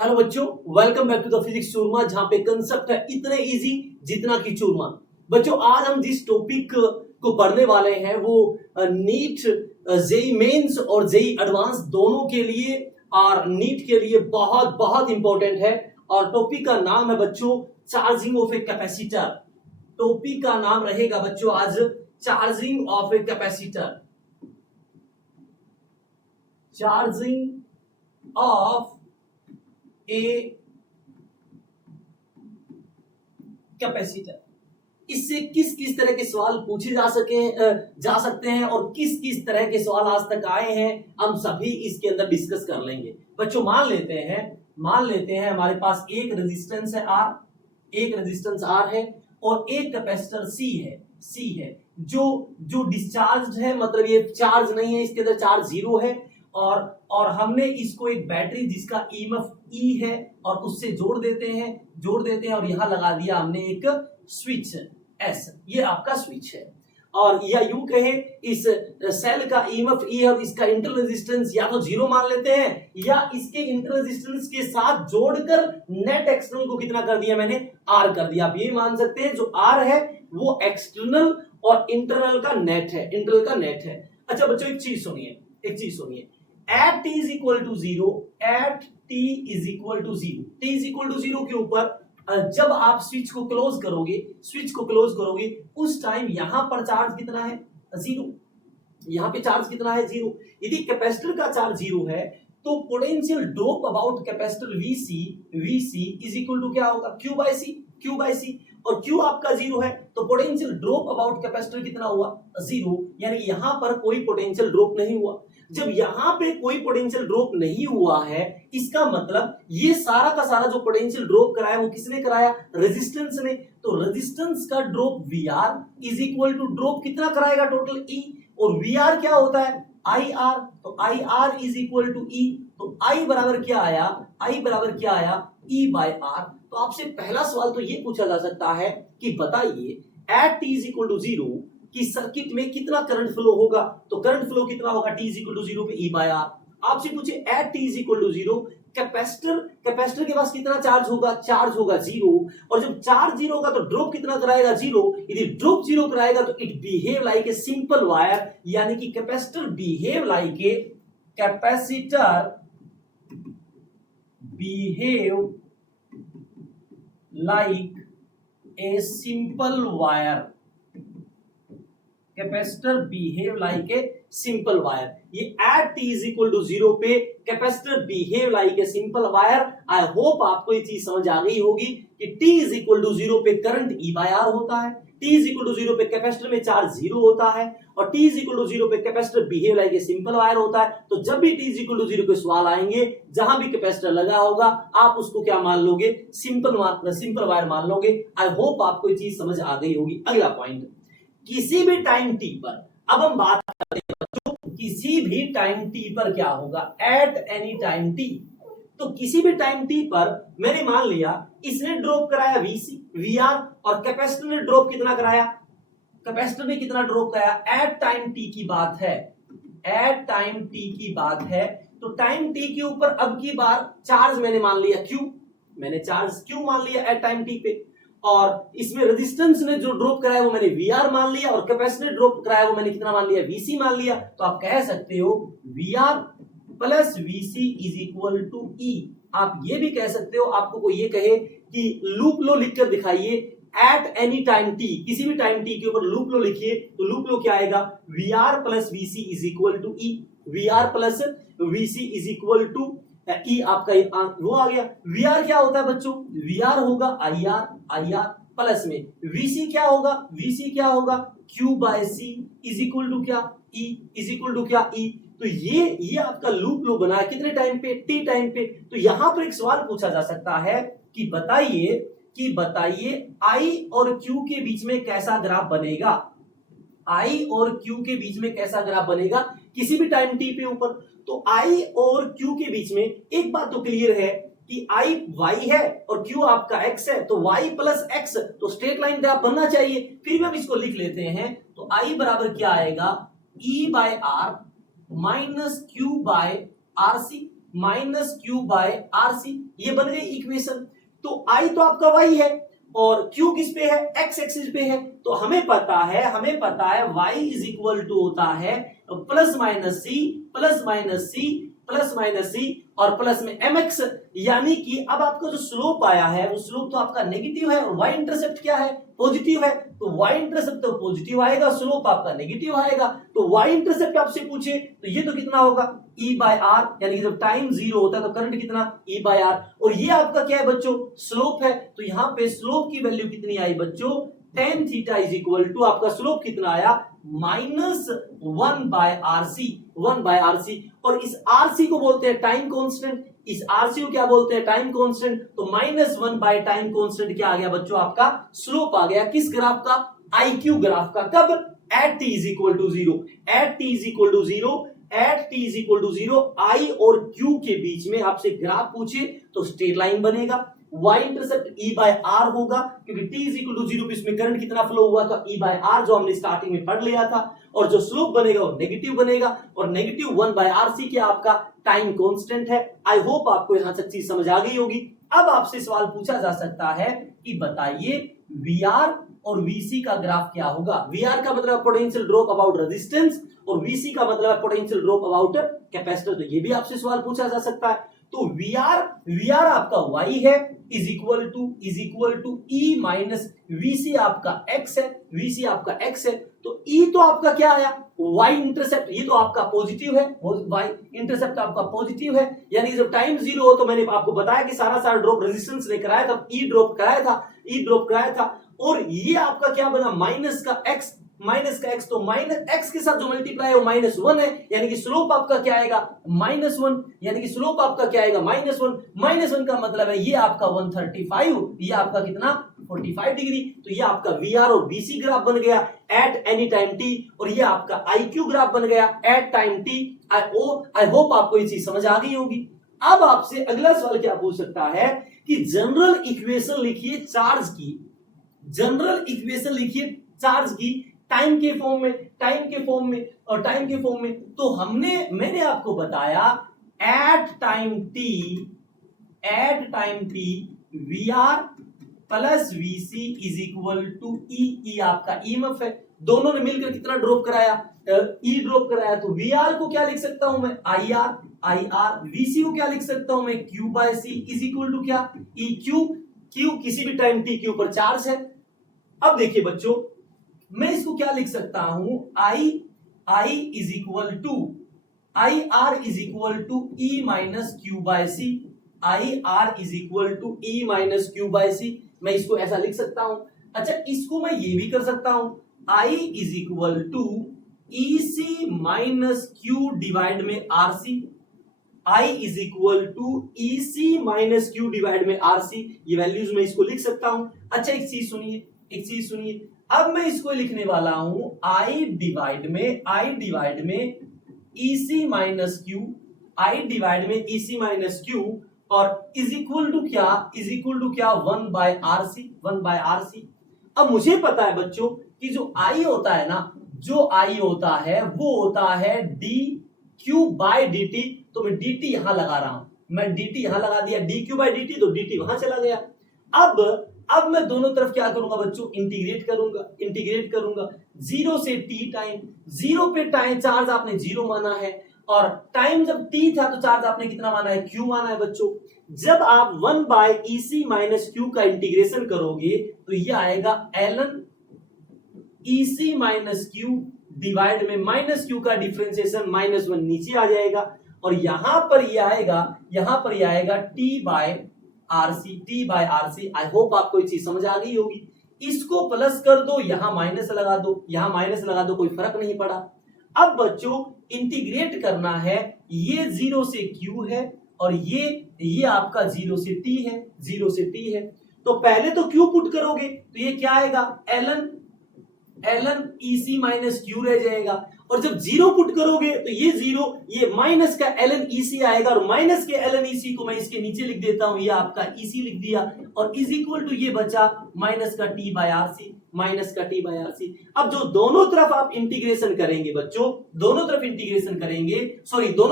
Hello बच्चों, welcome back to the physics Churma, जहां पे कंसेप्ट है इतने इजी जितना कि चूरमा। बच्चों, आज हम जिस टॉपिक को पढ़ने वाले हैं वो नीट, जेई मेंस और जेई एडवांस दोनों के लिए और नीट के लिए बहुत बहुत इंपॉर्टेंट है। और टॉपिक का नाम है बच्चों charging of a capacitor. Topic का नाम रहेगा बच्चों आज charging of a capacitor. Charging of a capacitor. इससे किस किस तरह के सवाल पूछे जा सकते हैं और किस किस तरह के सवाल आज तक आए हैं, हम सभी इसके अंदर डिस्कस कर लेंगे। बच्चों, मान लेते हैं हमारे पास एक रेजिस्टेंस है R, एक रेजिस्टेंस R है और एक कैपेसिटर C है जो डिस्चार्ज है, मतलब ये चार्ज नहीं है, इसके अंदर चार्ज जीरो है। और हमने इसको एक बैटरी जिसका ईएमएफ E है और उससे जोड़ देते हैं और यहां लगा दिया हमने एक स्विच S। ये आपका स्विच है। और या यूं कहे इस सेल का ईएमएफ E है और इसका इंटर रेजिस्टेंस या तो जीरो मान लेते हैं या इसके इंटर रेजिस्टेंस के साथ जोड़कर नेट एक्सटर्नल को कितना कर दिया मैंने, R कर दिया। आप ये मान सकते हैं जो R है वो एक्सटर्नल और इंटरनल का नेट है। अच्छा बच्चों, एक चीज सुनिए। At t is equal to zero के ऊपर जब आप स्विच को क्लोज करोगे उस टाइम यहां पर चार्ज कितना है, जीरो। यहां पे चार्ज कितना है, जीरो। यदि कैपेसिटर का चार्ज जीरो है तो potential drop about capacitor Vc is equal to क्या होगा, Q बाय सी। और Q आपका जीरो है तो पोटेंशियल ड्रॉप अबाउट कैपेसिटर कितना हुआ, जीरो। यानी यहां पर कोई पोटेंशियल ड्रॉप नहीं हुआ। जब यहां पे कोई पोटेंशियल ड्रॉप नहीं हुआ है, इसका मतलब ये सारा का सारा जो पोटेंशियल ड्रॉप कराया वो किसने कराया, रेजिस्टेंस ने। तो रेजिस्टेंस का drop VR is equal to drop कितना कराएगा, टोटल E। और VR क्या होता है, IR। तो IR is equal to E। तो I बराबर क्या आया, E बाय R। तो आपसे पहला सवाल तो ये पूछा जा सकता है कि बताइए at t is equal to zero कि सर्किट में कितना करंट फ्लो होगा। तो करंट फ्लो कितना होगा, t is equal to zero पे E बाय R। आपसे पूछे at t is equal to zero capacitor के पास कितना चार्ज होगा जीरो। और जब चार्ज जीरो होगा तो ड्रॉप कितना कराएगा, जीरो। यदि ड्रॉप जीरो कराएगा तो it behave like a simple wire, यानी कि capacitor behave like a simple wire. Capacitor behave like a simple wire. ये at t is equal to zero पे capacitor behave like a simple wire. I hope आपको ये चीज समझ आ गई होगी कि t is equal to zero पे करंट E बाय R होता है, t is equal to zero पे कैपेसिटर में चार्ज जीरो होता है और t is equal to zero पे capacitor behave like a simple wire होता है। तो जब भी t is equal to zero पे सवाल आएंगे, जहां भी कैपेसिटर लगा होगा आप उसको क्या मान लोगे, सिंपल वायर मान लोगे। आई होप आपको ये चीज समझ आ गई होगी। अगला पॉइंट, किसी भी टाइम t पर, अब हम बात करते हैं बच्चों किसी भी टाइम t पर क्या होगा, एट एनी टाइम t। तो किसी भी टाइम t पर मैंने मान लिया इसने ड्रॉप कराया VR और कैपेसिटर ने ड्रॉप कितना कराया, कैपेसिटर ने कितना ड्रॉप कराया, एट टाइम t की बात है। तो टाइम t के ऊपर अब की बार चार्ज मैंने मान लिया Q मान लिया एट टाइम t पे। और इसमें रेजिस्टेंस ने जो ड्रॉप कराया वो मैंने VR मान लिया और कैपेसिटर ड्रॉप कराया वो मैंने कितना मान लिया, VC मान लिया। तो आप कह सकते हो VR plus VC is equal to E। आप ये भी कह सकते हो, आपको कोई ये कहे कि लूप लो लिखकर दिखाइए एट एनी टाइम t, किसी भी टाइम t के ऊपर लूप लो लिखिए, तो लूप लो क्या आएगा, VR plus VC is equal to E। VR plus VC is equal to E आपका वो आ गया। VR क्या होता है बच्चों, VR होगा IR प्लस में VC क्या होगा Q by C is equal to क्या, E। तो ये आपका लूप लो बना है कितने टाइम पे, T टाइम पे। तो यहां पर एक सवाल पूछा जा सकता है कि बताइए I और Q के बीच में कैसा ग्राफ बनेगा, किसी भी टाइम t पे ऊपर। तो I और Q के बीच में एक बात तो क्लियर है कि I Y है और Q आपका X है, तो Y प्लस X तो स्ट्रेट लाइन ग्राफ बनना चाहिए। फिर भी हम इसको लिख लेते हैं, तो I बराबर क्या आएगा, E by R minus Q by RC minus Q by are C, ये बन गई इक्वेशन। तो आई तो आपका वाई है और क्यू किस पे है, एक्स एक्सिस पे है। तो हमें पता है वाई इज इक्वल टू होता है plus minus c plus minus c plus minus c और प्लस में एम एक्स। यानी कि अब आपका जो स्लोप आया है वो स्लोप तो आपका नेगेटिव है और वाई इंटरसेप्ट क्या है, पॉजिटिव है। तो वाई इंटरसेप्ट तो पॉजिटिव आएगा, स्लोप आपका नेगेटिव आएगा। तो वाई इंटरसेप्ट आपसे पूछे तो ये तो कितना होगा ई बाय आर, यानी कि जब टाइम जीरो होता है तो करंट कितना ई बाय आर। और ये आपका क्या है बच्चों, स्लोप है। तो यहाँ पे स्लोप की वैल्यू कितनी आई बच्चों, tan theta is equal to आपका स्लोप कितना आया, minus 1 by RC, 1 by RC. और इस आरसी को बोलते हैं टाइम कांस्टेंट, इस आरसी को क्या बोलते हैं, टाइम कांस्टेंट। तो माइनस 1 बाय टाइम कांस्टेंट क्या आ गया बच्चों, आपका स्लोप आ गया किस ग्राफ का, आईक्यू ग्राफ का। कब, at t is equal to zero, at t is equal to zero, at t is equal to zero. I और क्यू के बीच में आपसे ग्राफ पूछे तो स्ट्रेट लाइन बनेगा, y intercept e by r होगा क्योंकि t इज इक्वल टू 0 पे इसमें करंट कितना फ्लो हुआ था, e बाय r, जो हमने स्टार्टिंग में पढ़ लिया था। और जो स्लोप बनेगा वो नेगेटिव बनेगा और नेगेटिव 1 बाय rc क्या आपका टाइम कांस्टेंट है। आई होप आपको यहां तक चीज समझ आ गई होगी। अब आपसे सवाल पूछा जा सकता है कि बताइए VR और VC का ग्राफ क्या होगा। VR का मतलब पोटेंशियल ड्रॉप अबाउट रेजिस्टेंस और VC का मतलब पोटेंशियल ड्रॉप अबाउट कैपेसिटर। तो ये भी आपसे सवाल पूछा जा सकता है। तो VR आपका y है is equal to E minus VC आपका x है, VC आपका x है। तो E तो आपका क्या आया, y इंटरसेप्ट, ये तो आपका पॉजिटिव है, y इंटरसेप्ट आपका पॉजिटिव है। यानी जब टाइम जीरो हो तो मैंने आपको बताया कि सारा ड्रॉप रेजिस्टेंस ने कराया था, E ड्रॉप कराया था। और ये आपका क्या बना, माइनस का x, तो माइनस x के साथ जो मल्टीप्लाई है वो -1 है, यानी कि स्लोप आपका क्या आएगा, -1, यानी कि स्लोप आपका क्या आएगा, -1 का मतलब है ये आपका 135, ये आपका कितना 45 डिग्री। तो ये आपका VR और VC ग्राफ बन गया एट एनी टाइम t, और ये आपका IQ ग्राफ बन गया at time t। I hope आपको ये चीज समझ आ गई होगी। अब आपसे अगला सवाल क्या पूछ सकता है कि जनरल इक्वेशन लिखिए चार्ज की, जनरल इक्वेशन लिखिए चार्ज की टाइम के फॉर्म में। तो मैंने आपको बताया at time t VR plus VC is equal to E आपका EMF है। दोनों ने मिलकर कितना ड्रॉप कराया, E ड्रॉप कराया। तो VR को क्या लिख सकता हूं मैं, IR, VC को क्या लिख सकता हूं मैं, Q by C is equal to क्या, EQ। Q किसी भी टाइम t के ऊपर चार्ज है। अब देखिए बच्चों, मैं इसको क्या लिख सकता हूं, I is equal to IR is equal to E minus Q by c, IR is equal to E minus Q by c. मैं इसको ऐसा लिख सकता हूं। अच्छा, इसको मैं ये भी कर सकता हूं, I is equal to EC minus Q divide में RC, I is equal to EC minus Q divide में RC। ये वैल्यूज मैं इसको लिख सकता हूं। अच्छा, एक चीज सुनिए, अब मैं इसको लिखने वाला हूं I डिवाइड में EC minus Q, I divide में EC माइनस क्यू और इज इक्वल टू क्या 1 बाय RC। अब मुझे पता है बच्चों कि जो I होता है ना, वो होता है dq बाय dt। तो मैं dt यहां लगा रहा हूं, मैं dt यहां लगा दिया, dq बाय dt, तो dt वहां चला गया। अब मैं दोनों तरफ क्या करूंगा बच्चों, इंटीग्रेट करूंगा 0 से t टाइम, 0 पे टाइम चार्ज आपने 0 माना है और टाइम जब t था तो चार्ज आपने कितना माना है, q माना है बच्चों। जब आप 1 बाय EC माइनस क्यू का इंटीग्रेशन करोगे तो ये आएगा ln EC minus Q divide में माइनस क्यू का डिफरेंशिएशन -1 नीचे आ जाएगा और यहां पर ये आएगा t bye RC। I hope आपको ये चीज समझ आ गई होगी। इसको प्लस कर दो, यहां माइनस लगा दो, कोई फर्क नहीं पड़ा। अब बच्चों इंटीग्रेट करना है, ये 0 से Q है और ये आपका 0 से t है। तो पहले तो Q पुट करोगे तो ये क्या आएगा, ln EC माइनस क्यू रह जाएगा और जब 0 पुट करोगे तो ये 0, ये माइनस का ln EC आएगा और माइनस के ln EC को मैं इसके नीचे लिख देता हूं, ये आपका EC लिख दिया और इज इक्वल टू ये बचा माइनस का t बाय RC। अब जो दोनों तरफ आप इंटीग्रेशन करेंगे बच्चों, दोनों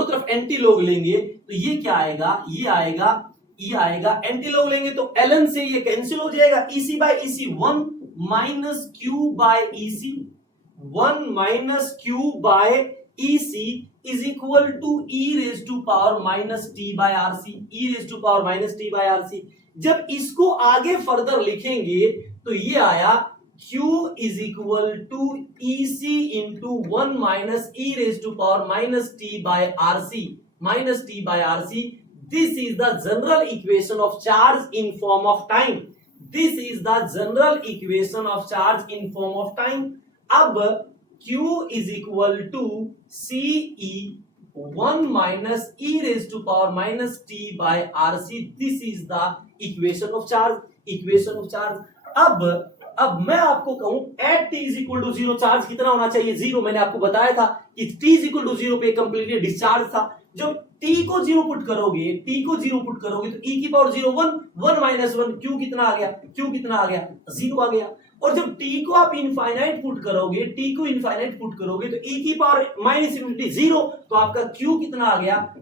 तरफ एंटी लोग लेंगे तो ये क्या आएगा, ये आएगा एंटी लॉग लेंगे तो ln से ये कैंसिल हो जाएगा, EC by EC 1 minus Q by EC, 1 minus Q by EC is equal to e raise to power minus t bye RC, e raise to power minus t bye RC। जब इसको आगे further लिखेंगे तो ये आया Q is equal to EC into 1 minus e raise to power minus t bye RC, minus t bye RC। This is the general equation of charge in form of time. This is the general equation of charge in form of time. अब Q is equal to CE 1 minus e raised to power minus t by RC. This is the equation of charge. Equation of charge. अब मैं आपको कहूं at t is equal to 0 charge कितना होना चाहिए, 0। मैंने आपको बताया था कि t is equal to 0 पे कंप्लीटली डिस्चार्ज था। जब t को 0 पुट करोगे तो e की पावर 0 1 माइनस 1 q कितना आ गया, 0 आ गया। और जब t को आप इनफाइनाइट पुट करोगे तो e की पावर माइनस इन्फिनिटी 0, तो आपका q कितना आ गया,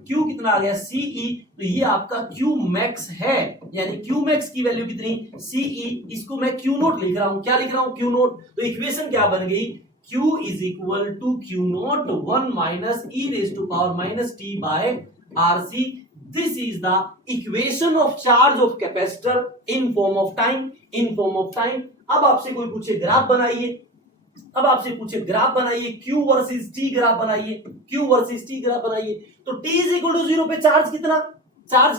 CE। तो ये आपका q मैक्स है, यानी q मैक्स की वैल्यू कितनी, CE। इसको मैं q नोट लिख रहा हूं, क्या लिख रहा हूं, q नोट। तो इक्वेशन क्या बन गई, Q is equal to Q naught 1 minus e raised to power minus t by RC. This is the equation of charge of capacitor in form of time. अब आपसे कोई पूछे ग्राफ बनाइए, Q versus T graph बनाइए, तो T is equal to 0 पे charge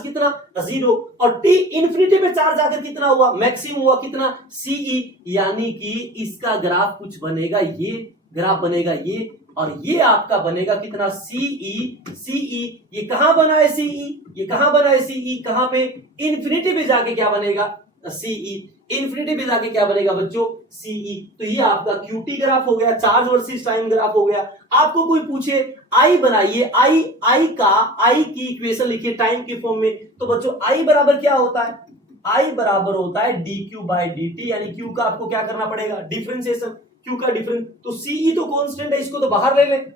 कितना 0, और T इंफिनिटी पे चार्ज आकर कितना हुआ, मैक्सिमम हुआ कितना, CE। यानी कि इसका ग्राफ कुछ बनेगा, ये ग्राफ बनेगा ये, और ये आपका बनेगा कितना, CE। ये कहां बना है CE, कहां पे, इंफिनिटी पे जाके क्या बनेगा, CE। इंफिनिटी पे जाके क्या बनेगा बच्चों, CE। तो ये आपका QT ग्राफ हो गया, चार्ज वर्सेस टाइम ग्राफ हो गया। आपको कोई पूछे I बनाइए, I की इक्वेशन लिखिए टाइम के फॉर्म में, तो बच्चों I बराबर क्या होता है, I बराबर होता है dq बाय dt, यानी Q का आपको क्या करना पड़ेगा, डिफरेंशिएशन, Q का डिफरेंस। तो CE तो कांस्टेंट है, इसको तो बाहर ले लें,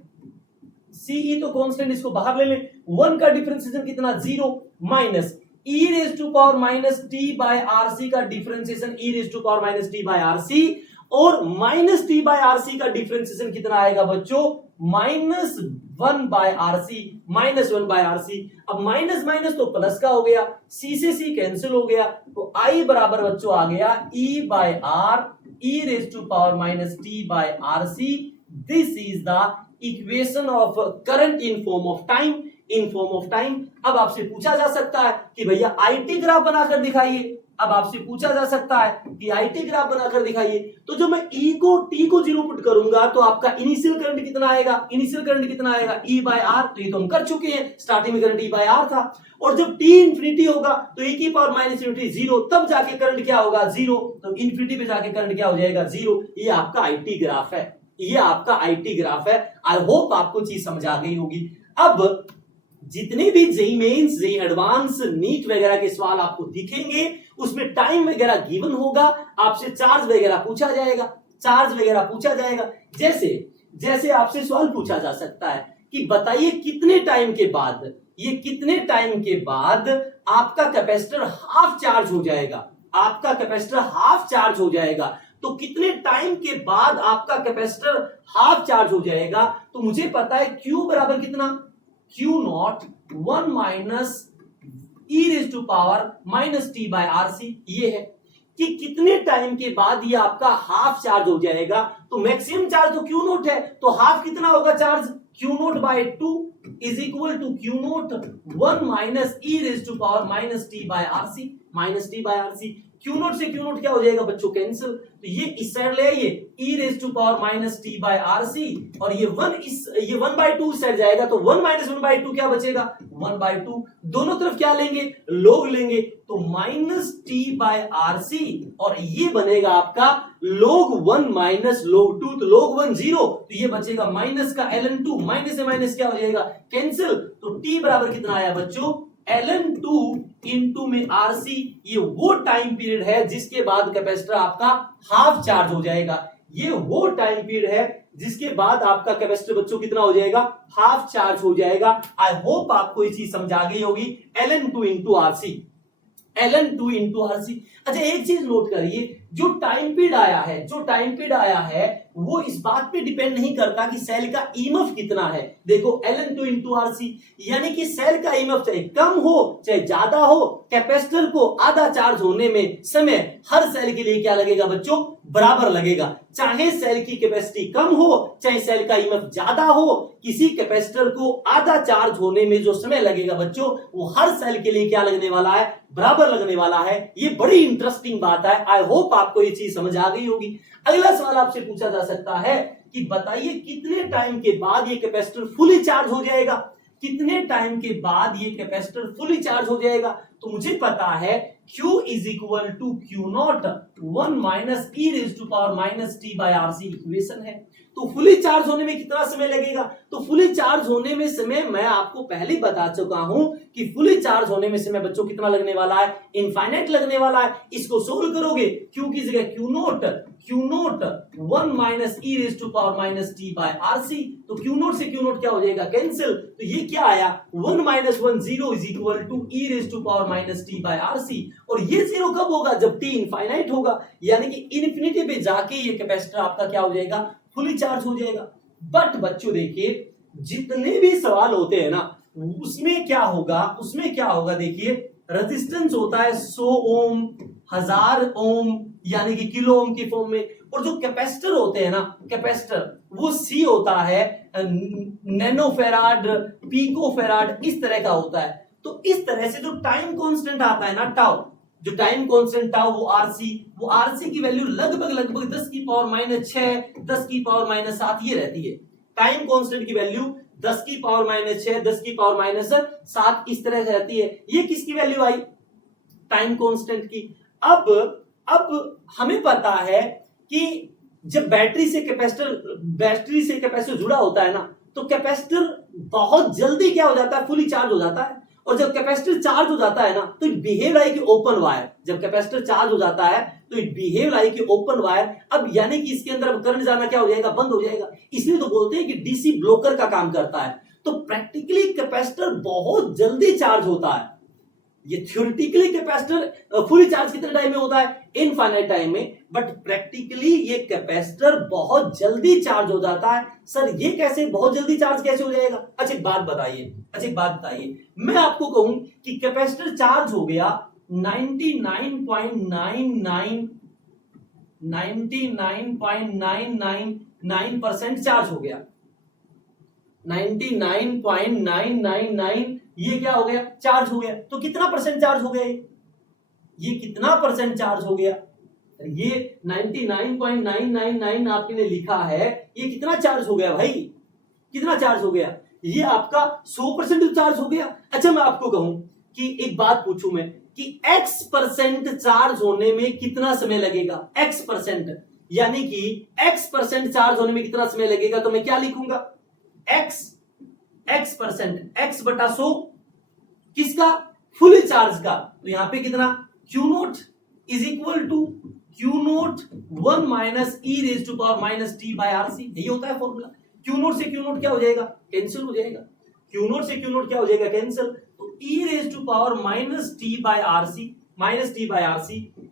CE तो कांस्टेंट, इसको बाहर ले लें। 1 का डिफरेंशिएशन कितना, 0 minus e raise to power minus t bye RC का differentiation, e raise to power minus t bye RC, और माइनस t बाय RC का डिफरेंशिएशन कितना आएगा बच्चों, माइनस 1 बाय RC। अब माइनस माइनस तो प्लस का हो गया, C से C कैंसिल हो गया, तो I बराबर बच्चों आ गया E by R, e raise to power minus t bye RC। This is the equation of current in form of time. अब आपसे पूछा जा सकता है कि भैया IT ग्राफ बनाकर दिखाइए, तो जो मैं T को 0 पुट करूंगा तो आपका इनिशियल करंट कितना आएगा, E बाय R। तो ये तो हम कर चुके हैं, स्टार्टिंग में करंट E बाय R था, और जब T इंफिनिटी होगा तो E की पावर माइनस इन्फिनिटी 0, तब जाके करंट क्या होगा, 0। तो इंफिनिटी पे जाके करंट क्या हो जाएगा, 0। ये आपका IT ग्राफ है। आई होप आपको चीज समझ आ गई होगी। अब जितने भी JEE mains, JEE advance, NEET वगैरह के सवाल आपको दिखेंगे, उसमें टाइम वगैरह गिवन होगा, आपसे चार्ज वगैरह पूछा जाएगा। जैसे आपसे सवाल पूछा जा सकता है कि बताइए कितने टाइम के बाद आपका कैपेसिटर हाफ चार्ज हो जाएगा, तो कितने टाइम के बाद आपका कैपेसिटर हाफ चार्ज हो जाएगा। तो मुझे पता है Q बराबर कितना, Q naught 1 minus e raise to power minus t bye RC। ये है कि कितने टाइम के बाद ये आपका हाफ चार्ज हो जाएगा। तो मैक्सिमम चार्ज तो Q नोट है, तो हाफ कितना होगा charge, Q naught by 2 is equal to Q note 1 minus e raise to power minus t bye RC। Q naught से Q नोट क्या हो जाएगा बच्चों, कैंसिल। तो ये इस साइड ले आइए, e raise to power minus t bye RC, और ये 1 बाय 2 इस साइड जाएगा, तो 1 माइनस 1 बाय 2 क्या बचेगा, 1 बाय 2। दोनों तरफ क्या लेंगे, लोग लेंगे, तो माइनस t बाय RC, और ये बनेगा आपका log 1 माइनस log 2, तो log 1 0, तो ये बचेगा माइनस का ln 2, माइनस से माइनस क्या हो जाएगा, कैंसिल। तो t बराबर कितना आया बच्चों, ln 2 इंटू में RC। ये वो टाइम पीरियड है जिसके बाद कैपेसिटर आपका हाफ चार्ज हो जाएगा। ये वो टाइम पीरियड है जिसके बाद आपका कैपेसिटर बच्चों कितना हो जाएगा, हाफ चार्ज हो जाएगा। आई होप आपको ये चीज समझ आ गई होगी। LN2 into RC, LN2 into RC. अच्छा एक चीज नोट करिए, जो टाइम पीरियड आया है वो इस बात पे डिपेंड नहीं करता कि सेल का ईएमएफ कितना है। देखो LN2 इंटू आरसी, यानी कि सेल का ईएमएफ चाहे कम हो चाहे ज्यादा हो, कैपेसिटर को आधा चार्ज होने में समय हर सेल के लिए क्या लगेगा बच्चों, बराबर लगेगा। चाहे सेल की कैपेसिटी कम हो चाहे सेल का ईएमएफ ज्यादा हो, किसी कैपेसिटर को आधा चार्ज होने में जो समय लगेगा बच्चों वो हर सेल के लिए क्या लगने वाला है, बराबर लगने वाला है। ये बड़ी इंटरेस्टिंग बात है। आई होप आपको ये चीज समझ आ गई होगी। अगला सवाल आपसे पूछा जा सकता है कि बताइए कितने टाइम के बाद ये कैपेसिटर फुली चार्ज हो जाएगा, कितने टाइम के बाद ये कैपेसिटर फुली चार्ज हो जाएगा। तो मुझे पता है Q is equal to Q0 1 minus e raise to power minus t by RC equation है। तो फुली चार्ज होने में कितना समय लगेगा, तो फुली चार्ज होने में समय मैं आपको पहले ही बता चुका हूं कि फुली चार्ज होने में समय बच्चों कितना लगने वाला है, इनफाइनाइट लगने वाला है। इसको सोल्व करोगे Q की जगह Q0 1 minus e raise to power minus t by RC, तो Q0 से Q0 क्या हो जाएगा, कैंसिल। तो ये क्या आया 1 minus 1 0 is equal to e raise to power minus t by RC. और ये जीरो कब होगा, जब टी इनफाइनाइट होगा, यानी कि इन्फिनिटी पे जाके ये कैपेसिटर आपका क्या हो जाएगा, फुली चार्ज हो जाएगा। बट बच्चों देखिए जितने भी सवाल होते हैं ना उसमें क्या होगा देखिए रेजिस्टेंस होता है 100 ओम 1000 ओम यानी कि किलो ओम की फॉर्म में, और जो कैपेसिटर होते हैं ना कैपेसिटर वो सी होता है नैनोफेराड पिकोफेराड इस तरह का होता है। तो इस तरह से जो टाइम कांस्टेंट आता है ना टाउ, जो टाइम कांस्टेंट टाउ वो आरसी की वैल्यू लगभग 10 की पावर माइनस 6 10 की पावर माइनस 7 ये रहती है। टाइम कांस्टेंट की वैल्यू 10 की पावर माइनस 6 10 की पावर माइनस 7 इस तरह से रहती है। ये किसकी वैल्यू आई, टाइम कांस्टेंट की। अब हमें पता है कि जब बैटरी से कैपेसिटर जुड़ा होता है ना तो कैपेसिटर बहुत जल्दी क्या हो जाता है, फुली चार्ज हो जाता है। और जब कैपेसिटर चार्ज हो जाता है ना तो it behave like open wire. जब कैपेसिटर चार्ज हो जाता है तो it behave like open wire. अब यानी कि इसके अंदर करंट जाना क्या हो जाएगा, बंद हो जाएगा। इसलिए तो बोलते हैं कि डीसी ब्लॉकर का काम करता है। तो प्रैक्टिकली कैपेसिटर बहुत जल्दी चार्ज होता है। ये थ्योरेटिकली कैपेसिटर फुली चार्ज कितने टाइम में होता है, इनफाइनाइट टाइम में, बट प्रैक्टिकली ये कैपेसिटर बहुत जल्दी चार्ज हो जाता है। सर ये कैसे, बहुत जल्दी चार्ज कैसे हो जाएगा। अच्छा एक बात बताइए, मैं आपको कहूं कि कैपेसिटर चार्ज हो गया 99.999% चार्ज हो गया, 99.999 ये क्या हो गया, चार्ज हो गया। तो कितना परसेंट चार्ज हो गया, ये कितना परसेंट चार्ज हो गया, ये 99.999 आपने लिखा है, ये कितना चार्ज हो गया भाई, कितना चार्ज हो गया, ये आपका 100% चार्ज हो गया। अच्छा मैं आपको कहूं कि एक बात पूछूं मैं कि x% चार्ज होने में कितना समय लगेगा, x%, यानी कि x% चार्ज होने में कितना समय लगेगा, तो मैं क्या लिखूंगा, x% x बटा 100 किसका, फुली चार्ज का। तो यहां पे कितना, Q0 is equal to Q0 1 minus e raise to power minus t by RC, यही होता है फॉर्मूला। Q0 से Q0 क्या हो जाएगा, कैंसिल हो जाएगा, Q0 से Q0 क्या हो जाएगा, कैंसिल। तो e raise to power minus t by RC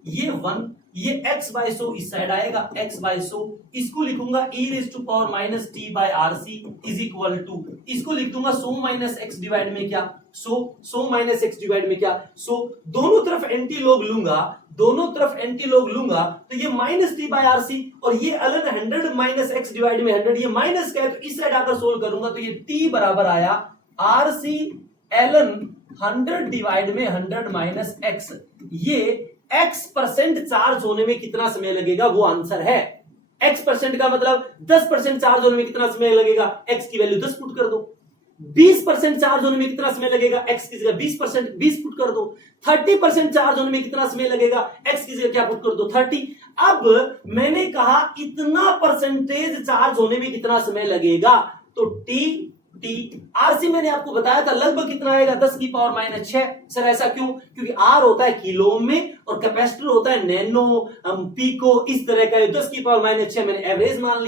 ये 1, ये x बाय 100 इस साइड आएगा, x बाय 100 इसको लिखूंगा e raise to power minus t by RC is equal to, इसको लिख दूंगा 100 माइनस एक्स डिवाइड में क्या 100 माइनस एक्स डिवाइड में क्या 100, दोनों तरफ एंटी लॉग लूंगा तो ये माइनस टी बाय आरसी, और ये अलन 100 माइनस एक्स डिवाइड में 100, ये माइनस का है तो इस साइड आकर सोल्व करूंगा तो ये t बराबर आया आरसी एलन 100 डिवाइड में 100 माइनस एक्स। ये x% चार्ज होने में कितना समय लगेगा वो आंसर है। x% का मतलब 10% चार्ज होने में कितना समय लगेगा, x की वैल्यू 10 पुट कर दो। 20% चार्ज होने में कितना समय लगेगा, x की जगह 20 पुट कर दो। 30% चार्ज होने में कितना समय लगेगा, x की जगह क्या पुट कर दो, 30। अब मैंने कहा इतना परसेंटेज चार्ज होने में कितना समय लगेगा, तो t टी। आरसी मैंने आपको बताया था लगभग कितना आएगा 10 की पावर माइनस 6। सर ऐसा क्यों? क्योंकि आर होता है किलो में और कैपेसिटर होता है नैनो पिको, इस तरह का 10 की पावर माइनस 6 मैंने एवरेज मान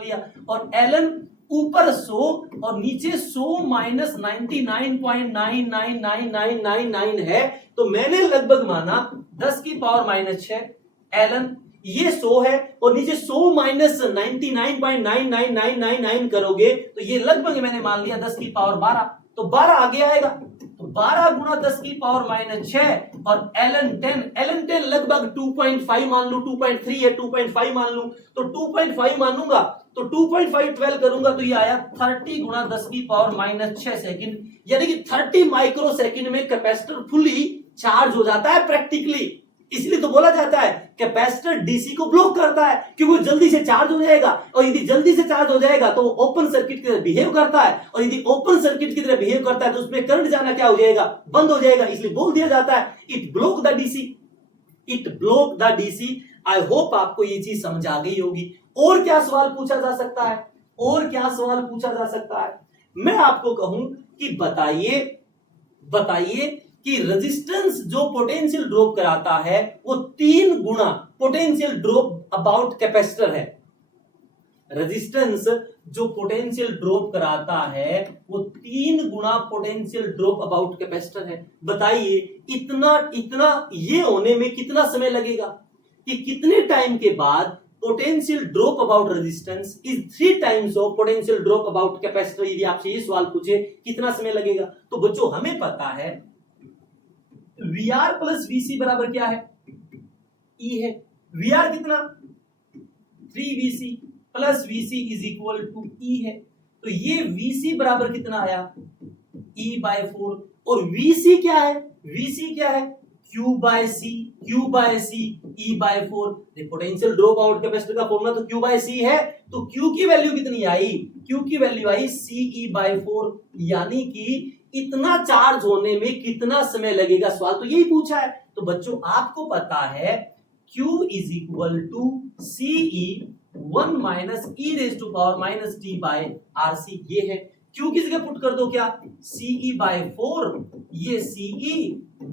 लिया और एलन ऊपर 100 और नीचे 100 माइनस 99.999999 है, तो मैंने लगभग माना 10 की पावर माइनस 6 एलन, ये 100 है और नीचे 100 माइनस 99.999999 करोगे तो ये लगभग मैंने मान लिया 10 की पावर 12, तो 12 आगे आएगा। तो 12 गुना 10 की पावर माइनस 6 और एलन 10 लगभग 2.5 मान लू, 2.3 है 2.5 मान लू, तो 2.5 मानूंगा तो 2.5 12 करूंगा तो ये आया 30 गुना 10 की पावर माइनस 6 सेकंड, यानी कि 30 माइक्रो सेकंड में कैपेसिटर फुली चार्ज हो जाता है प्रैक्टिकली। इसलिए तो बोला जाता है कैपेसिटर डीसी को ब्लॉक करता है क्योंकि वो जल्दी से चार्ज हो जाएगा, और यदि जल्दी से चार्ज हो जाएगा तो वो ओपन सर्किट की तरह बिहेव करता है, और यदि ओपन सर्किट की तरह बिहेव करता है तो उसमें करंट जाना क्या हो जाएगा, बंद हो जाएगा। इसलिए बोल दिया जाता है it block the DC. I hope आपको ये चीज समझ आ गई होगी। और क्या सवाल पूछा जा सकता है? मैं आपको कहूं कि बताइए कि रेजिस्टेंस जो पोटेंशियल ड्रॉप कराता है वो 3 गुना पोटेंशियल ड्रॉप अबाउट कैपेसिटर है। रेजिस्टेंस जो पोटेंशियल ड्रॉप कराता है वो 3 गुना पोटेंशियल ड्रॉप अबाउट कैपेसिटर है। बताइए इतना ये होने में कितना समय लगेगा, कि कितने टाइम के बाद potential drop about resistance is 3 times of potential drop about capacitor. यदि आपसे ये सवाल पूछे कितना समय लगेगा, तो बच्चों हमें पता है VR प्लस VC बराबर क्या है, E है। VR कितना 3VC plus VC is equal to E है, तो ये VC बराबर कितना आया E/4, और VC क्या है Q/C E/4। Potential drop out capacitor का फॉर्मूला तो Q/C है, तो Q की वैल्यू कितनी आई, Q की वैल्यू आई CE/4, यानी कि इतना चार्ज होने में कितना समय लगेगा, सवाल तो यही पूछा है। तो बच्चों आपको पता है Q is equal to CE 1 minus e⁻t/RC, ये है। Q की जगह पुट कर दो क्या, CE/4, ये CE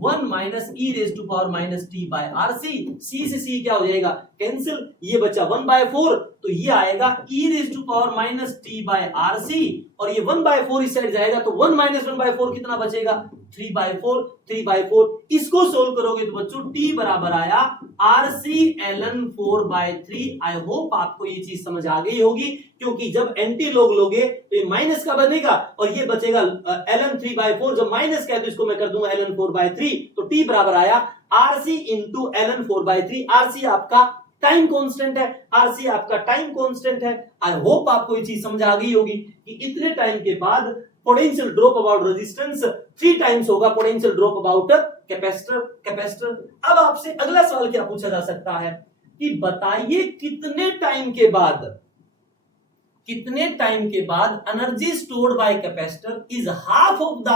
1 माइनस e⁻t/RC, C से C क्या हो जाएगा कैंसिल, ये बचा 1/4, तो ये आएगा e⁻t/RC, और ये 1/4 इस साइड जाएगा तो 1 माइनस 1/4 कितना बचेगा 3/4। इसको सोल्व करोगे तो बच्चों T बराबर आया RC ln 4/3। आई होप आपको ये चीज समझ आ गई होगी, क्योंकि जब एंटी लॉग लोगे तो ये माइनस का बनेगा और ये बचेगा ln 3/4, जब माइनस का है तो इसको मैं कर दूंगा ln 4/3, तो T बराबर आया RC इंटू ln 4/3। RC आपका टाइम कांस्टेंट है। आई होप आपको ये चीज समझ आ गई होगी कि इतने टाइम के बाद potential drop about resistance 3 times होगा पोटेंशियल ड्रॉप अबाउट कैपेसिटर। अब आपसे अगला सवाल क्या पूछा जा सकता है कि बताइए कितने टाइम के बाद energy stored bye capacitor is half of the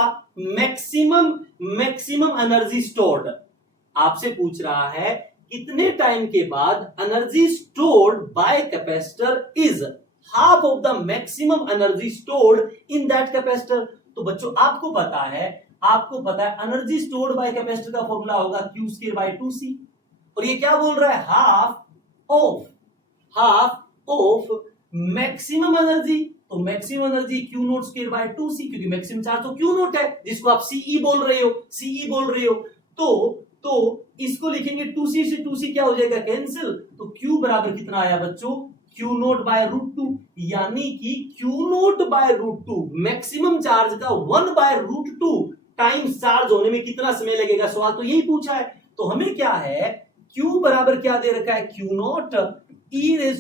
maximum energy stored. आपसे पूछ रहा है कितने टाइम के बाद energy stored bye capacitor is half of the maximum energy stored in that capacitor. तो बच्चों आपको पता है एनर्जी स्टोर्ड बाय कैपेसिटर का फॉर्मूला होगा Q²/2C, और ये क्या बोल रहा है हाफ ऑफ मैक्सिमम एनर्जी, तो मैक्सिमम एनर्जी Q0²/2C, क्योंकि मैक्सिमम चार्ज तो Q0 है जिसको आप CE बोल रहे हो, तो इसको लिखेंगे 2C से 2C क्या हो जाएगा कैंसिल, तो Q बराबर कितना आया बच्चों Q0/√2, यानी कि Q0/√2 मैक्सिमम चार्ज का 1/√2 टाइम्स चार्ज होने में कितना समय लगेगा, सवाल तो यही पूछा है। तो हमें क्या है Q बराबर क्या दे रखा है Q0 e⁻t/RC,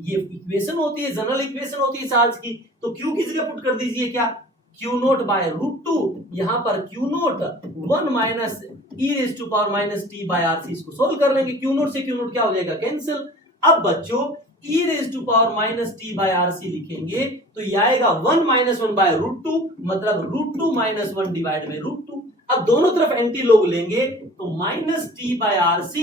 ये इक्वेशन होती है, जनरल इक्वेशन होती है चार्ज की, तो Q की जगह पुट कर दीजिए क्या Q0/√2, यहां पर Q0 1 माइनस e⁻t/RC, इसको सोल्व कर लेंगे, Q0 से Q0 क्या हो जाएगा कैंसिल। अब बच्चों e⁻t/RC लिखेंगे तो ये आएगा 1 माइनस 1/√2, मतलब √2 माइनस 1/√2। अब दोनों तरफ एंटी लोग लेंगे तो माइनस t/RC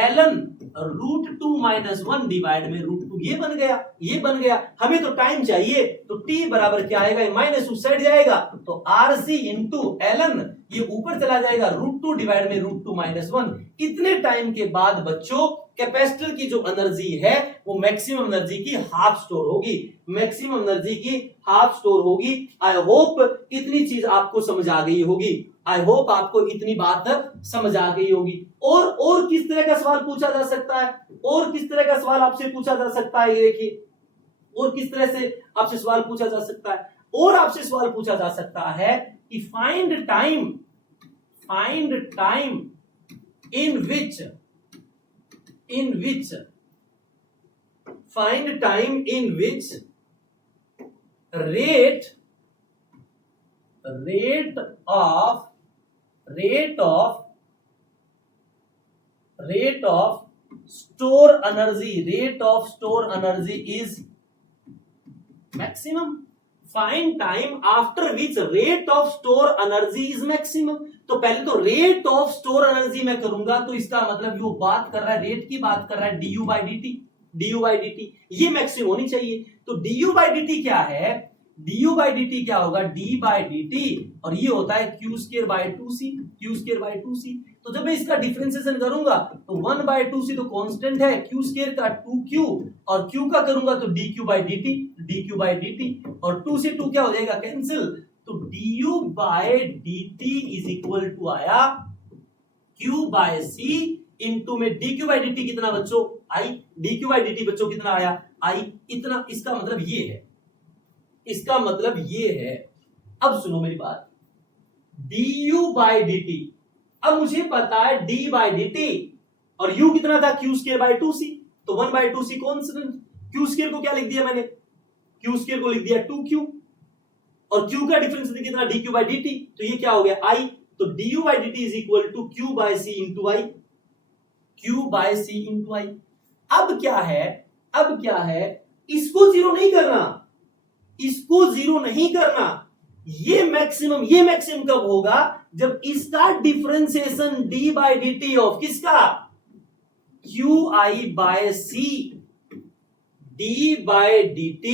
ln √2 माइनस 1/√2, ये बन गया, ये बन गया। हमें तो टाइम चाहिए, तो टी बराबर क्या आएगा, माइनस उस साइड जाएगा, तो आरसी इंटू एलन, ये ऊपर चला जाएगा, √2 डिवाइड में √2 - 1। इतने टाइम के बाद बच्चों कैपेसिटर की जो एनर्जी है वो मैक्सिमम एनर्जी की हाफ स्टोर होगी, मैक्सिमम एनर्जी की हाफ स्टोर होगी। आई होप इतनी चीज आपको समझ आ गई होगी, आई होप आपको इतनी बात समझ आ गई होगी। और किस तरह का सवाल पूछा जा सकता है, और किस तरह का सवाल आपसे पूछा जा सकता है, ये देखिए, और किस तरह से आपसे सवाल पूछा जा सकता है, और आपसे सवाल पूछा जा सकता है कि find time in which rate of store energy is maximum. Find time after which rate of store energy is maximum. तो पहले तो रेट ऑफ स्टोर एनर्जी मैं करूंगा, तो इसका मतलब वो बात कर रहा है, रेट की बात कर रहा है, du by dt, ये मैक्सिमम होनी चाहिए। तो du by dt क्या है, du by dt क्या होगा, d by dt, और ये होता है q² by 2c। तो जब मैं इसका डिफरेंशिएशन करूंगा तो 1/2c तो कांस्टेंट है, q² का 2q, और q का करूंगा तो dq by dt, और 2 से 2 क्या हो जाएगा, कैंसिल। तो du by dt is equal to आया q by c इंटू में dq by dt कितना बच्चों, i, dq by dt बच्चों कितना आया, i, इतना। इसका मतलब ये है, इसका मतलब ये है। अब सुनो मेरी बात, du by dt, अब मुझे पता है d by dt, और u कितना था, q² by 2c, तो 1/2c कांस्टेंट, q² को क्या लिख दिया मैंने, q² को लिख दिया 2q, और q का डिफरेंस कितना, dq by dt, तो ये क्या हो गया, i, तो du by dt is equal to q by c into i, q by c into i। अब क्या है, इसको जीरो नहीं करना, इसको जीरो नहीं करना, ये मैक्सिमम कब होगा, जब इसका differentiation d by dt of किसका, qi by c, d by dt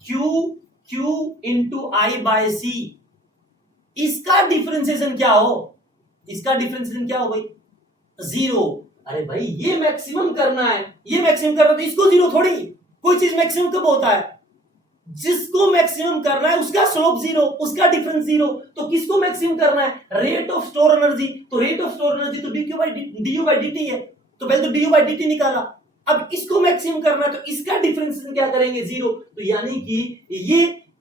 q into i by c, इसका डिफरेंशिएशन क्या हो, भाई, जीरो। अरे भाई ये मैक्सिमम करना है, तो इसको जीरो थोड़ी, कोई चीज मैक्सिमम कब होता है, जिसको मैक्सिमम करना है उसका स्लोप जीरो, उसका डिफरेंस जीरो। तो किसको मैक्सिमम करना है, रेट ऑफ स्टोर एनर्जी, तो रेट ऑफ स्टोर एनर्जी तो du by dt है, तो पहले तो du by dt निकाला। अब इसको मैक्सिमम करना है तो इसका डिफरेंशिएशन क्या करेंगे, जीरो। तो यानी कि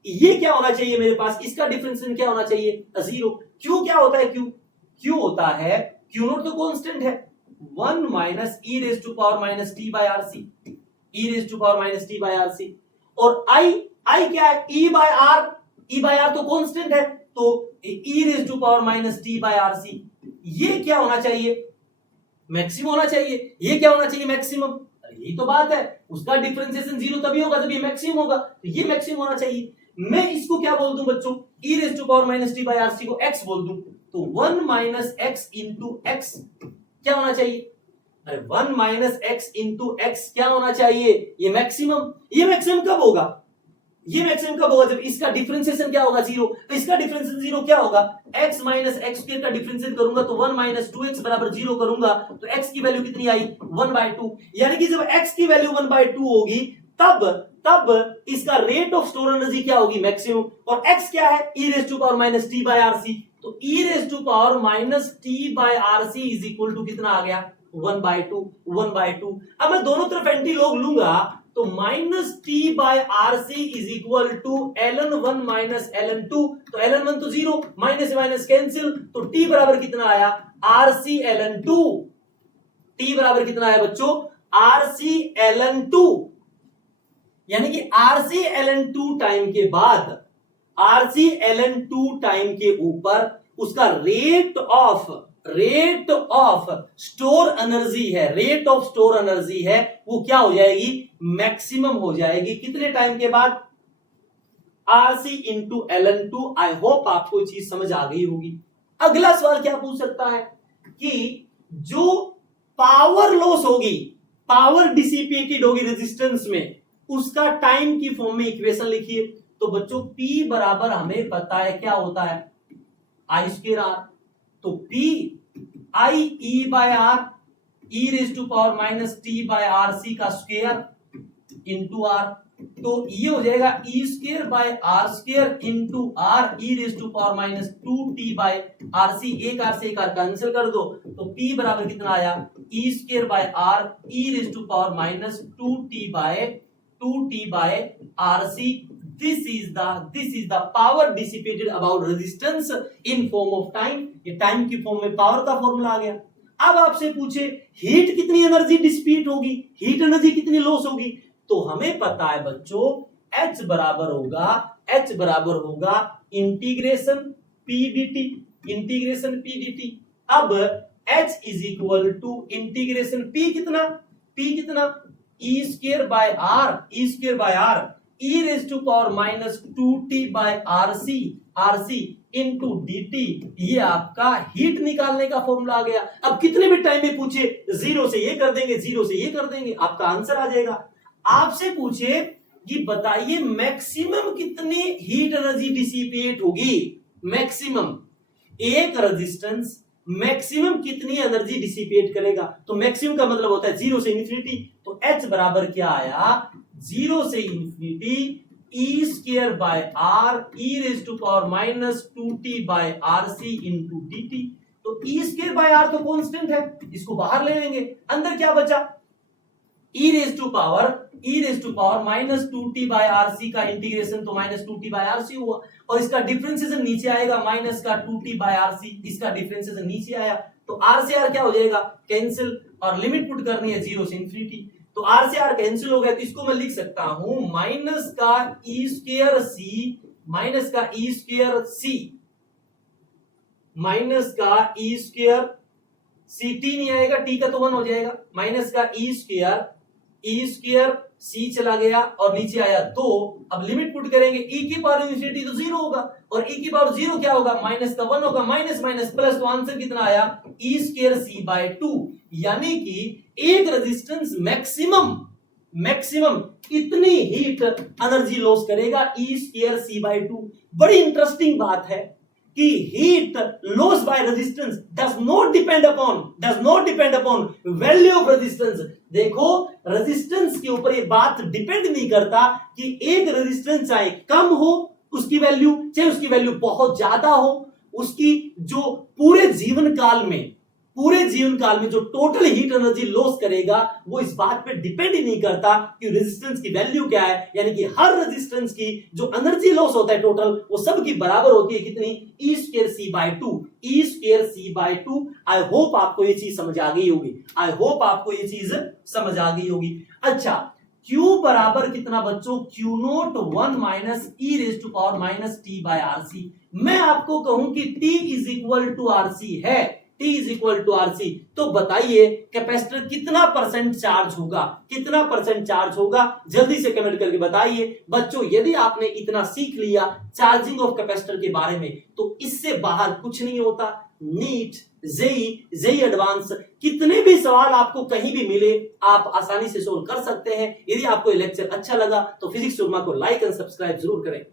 ये क्या होना चाहिए मेरे पास, इसका डिफरेंशिएशन क्या होना चाहिए, जीरो। क्यू क्या होता है, क्यू होता है, क्यू नोट तो कांस्टेंट है, 1 minus e raise to power minus t by RC, और आई क्या है, e बाय आर तो कांस्टेंट है, तो e raise to power minus t by RC, ये क्या होना चाहिए, मैक्सिमम होना चाहिए। ये क्या होना चाहिए, मैक्सिमम। यही तो बात है, उसका डिफरेंशिएशन जीरो तभी होगा जब ये मैक्सिमम होगा, तो ये मैक्सिमम होना चाहिए। मैं इसको क्या बोल दूं बच्चों, e raise to power minus t by RC को x बोल दूं, तो 1 माइनस एक्स इंटू एक्स क्या होना चाहिए, अरे 1 माइनस एक्स इंटू एक्स क्या होना चाहिए, ये मैक्सिमम कब होगा, जब इसका डिफरेंशिएशन क्या होगा, जीरो। तो इसका डिफरेंशिएशन जीरो क्या होगा, x माइनस एक्स स्क्वायर का डिफरेंशिएट करूंगा तो 1 माइनस 2x बराबर जीरो करूंगा, तो x की वैल्यू कितनी आई, 1/2। यानी कि जब x की वैल्यू 1/2 होगी तब इसका रेट ऑफ स्टोर एनर्जी क्या होगी, मैक्सिमम। और x क्या है, e raise to power minus t by RC, तो e raise to power minus t by RC is equal to कितना आ गया, 1/2। अब मैं दोनों तरफ एंटी लॉग लूंगा तो minus t by RC is equal to ln1 minus ln2, तो ln1 तो जीरो, माइनस माइनस कैंसिल, तो t बराबर कितना आया, rc ln2। t बराबर कितना आया बच्चों, rc ln2, यानी कि rc ln2 टाइम के बाद, rc ln2 टाइम के ऊपर उसका रेट ऑफ स्टोर एनर्जी है, वो क्या हो जाएगी, मैक्सिमम हो जाएगी। कितने टाइम के बाद, RC इंटू ln2। आई होप आपको चीज समझ आ गई होगी। अगला सवाल क्या पूछ सकता है कि जो पावर लॉस होगी, पावर डिसिपेटेड होगी रेजिस्टेंस में, उसका टाइम की फॉर्म में इक्वेशन लिखिए। तो बच्चों P बराबर हमें पता है क्या होता है, आई स्क्वायर आर। तो P I e by R E raise to power minus t by are C का स्क्वायर इंटू आर। तो ये हो जाएगा e square by R square into R E raise to power minus 2t by are C. एक R से एक are cancel कर दो, तो P बराबर कितना आया, e square by R E raise to power minus 2t by are C. This is the power dissipated about resistance in form of time। ये टाइम की फॉर्म में पावर का फॉर्मूला आ गया। अब आपसे पूछे हीट कितनी एनर्जी डिसिपेट होगी, हीट एनर्जी कितनी लॉस होगी, तो हमें पता है बच्चों H बराबर होगा इंटीग्रेशन P dt। अब H is equal to integration P कितना E square by R E raise to power minus 2t by are C into dt। ये आपका हीट निकालने का फॉर्मूला आ गया। अब कितने भी टाइम में पूछे, 0 से ये कर देंगे, आपका आंसर आ जाएगा। आपसे पूछे कि बताइए मैक्सिमम कितनी हीट एनर्जी डिसिपेट होगी, मैक्सिमम एक रेजिस्टेंस मैक्सिमम कितनी एनर्जी डिसिपेट करेगा। तो मैक्सिमम का मतलब होता है 0 से इंफिनिटी। तो H बराबर क्या आया, 0 से infinity E square by R E raise to power minus 2t by are C into dt। तो ई स्क्वायर बाय आर तो कांस्टेंट है, इसको बाहर ले लेंगे, अंदर क्या बचा, E raise to power minus 2t by are C का इंटीग्रेशन, तो minus 2t by R C हुआ, और इसका डिफरेंशिएशन नीचे आएगा, माइनस का 2t बाय आर सी, इसका डिफरेंशिएशन नीचे आया, तो आर से आर क्या हो जाएगा, कैंसिल, और लिमिट पुट करनी है 0 से इंफिनिटी। तो आर से आर कैंसिल हो गया, तो इसको मैं लिख सकता हूं माइनस का ई स्क्वायर सी माइनस का ई स्क्वायर सी टी नहीं आएगा, टी का तो 1 हो जाएगा, माइनस का ई स्क्वायर सी चला गया और नीचे आया 2। अब लिमिट पुट करेंगे, e की पावर इंफिनिटी तो 0 होगा, और e की पावर 0 क्या होगा, माइनस का 1 होगा, माइनस माइनस प्लस, तो आंसर कितना आया, ई स्क्वायर सी बाय 2। यानी कि एक रेजिस्टेंस मैक्सिमम इतनी हीट एनर्जी लॉस करेगा, ई स्क्वायर सी बाय 2। बड़ी इंटरेस्टिंग बात है कि heat loss by resistance does not depend upon value of resistance. देखो रेजिस्टेंस के ऊपर ये बात डिपेंड नहीं करता कि एक रेजिस्टेंस चाहे कम हो उसकी वैल्यू, चाहे उसकी वैल्यू बहुत ज्यादा हो, उसकी जो पूरे जीवन काल में जो टोटल हीट एनर्जी लॉस करेगा वो इस बात पे डिपेंड ही नहीं करता कि रेजिस्टेंस की वैल्यू क्या है। यानी कि हर रेजिस्टेंस की जो एनर्जी लॉस होता है टोटल, वो सब की बराबर होती है कितनी, E square C by 2। I hope आपको ये चीज समझ आ गई होगी। अच्छा, Q बराबर कितना बच्चों, Q note 1 minus e raise to power minus t by are c. मैं आपको कहूं कि T is equal to r c है, T is equal to r c, तो बताइए कैपेसिटर कितना परसेंट चार्ज होगा, जल्दी से कमेंट करके बताइए। बच्चों यदि आपने इतना सीख लिया चार्जिंग ऑफ कैपेसिटर के बारे में, तो इससे बाहर कुछ नहीं होता। नीट, जेई एडवांस, कितने भी सवाल आपको कहीं भी मिले आप आसानी से सोल्व कर सकते हैं। यदि आपको ये लेक्चर अच्छा लगा तो फिजिक्स सुरमा को लाइक एंड सब्सक्राइब जरूर करें।